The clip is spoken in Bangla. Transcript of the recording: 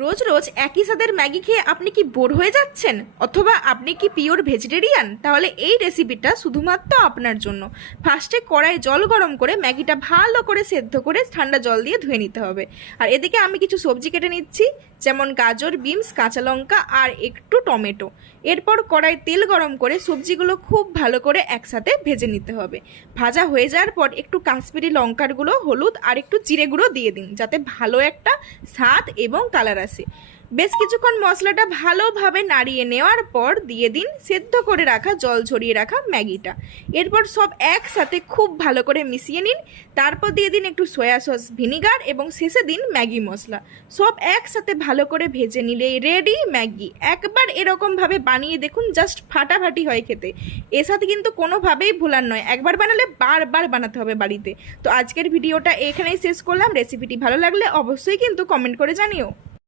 রোজ রোজ একই স্বাদের ম্যাগি খেয়ে আপনি কি বোর হয়ে যাচ্ছেন? অথবা আপনি কি পিওর ভেজিটেরিয়ান? তাহলে এই রেসিপিটা শুধুমাত্র আপনার জন্য। ফার্স্টে কড়াই জল গরম করে ম্যাগিটা ভালো করে সেদ্ধ করে ঠান্ডা জল দিয়ে ধুয়ে নিতে হবে। আর এদিকে আমি কিছু সবজি কেটে নিচ্ছি, যেমন গাজর, বিনস, কাঁচা লঙ্কা আর একটু টমেটো। এরপর কড়াই তেল গরম করে সবজিগুলো খুব ভালো করে একসাথে ভেজে নিতে হবে। ভাজা হয়ে যাওয়ার পর একটু কাশ্মীরি লঙ্কার গুঁড়ো, হলুদ আর একটু জিরে গুঁড়ো দিয়ে দিন, যাতে ভালো একটা স্বাদ এবং কালার আসে বেশ কিছুক্ষণ মশলাটা ভালোভাবে নাড়িয়ে নেওয়ার পর দিয়ে দিন, সেদ্ধ করে রাখা, জল ঝরিয়ে রাখা ম্যাগিটা। এরপর সব একসাথে খুব ভালো করে মিশিয়ে নিন। তারপর দিয়ে দিন একটু সয়া সস ভিনিগার এবং শেষে দিন ম্যাগি মশলা। সব একসাথে ভালো করে ভেজে নিলে রেডি ম্যাগি। একবার এরকমভাবে বানিয়ে দেখুন, জাস্ট ফাটাফাটি হয় খেতে। এর সাথে কিন্তু কোনোভাবেই ভোলার নয়। একবার বানালে বারবার বানাতে হবে বাড়িতে। তো আজকের ভিডিওটা এখানেই শেষ করলাম। রেসিপিটি ভালো লাগলে অবশ্যই কিন্তু কমেন্ট করে জানিও।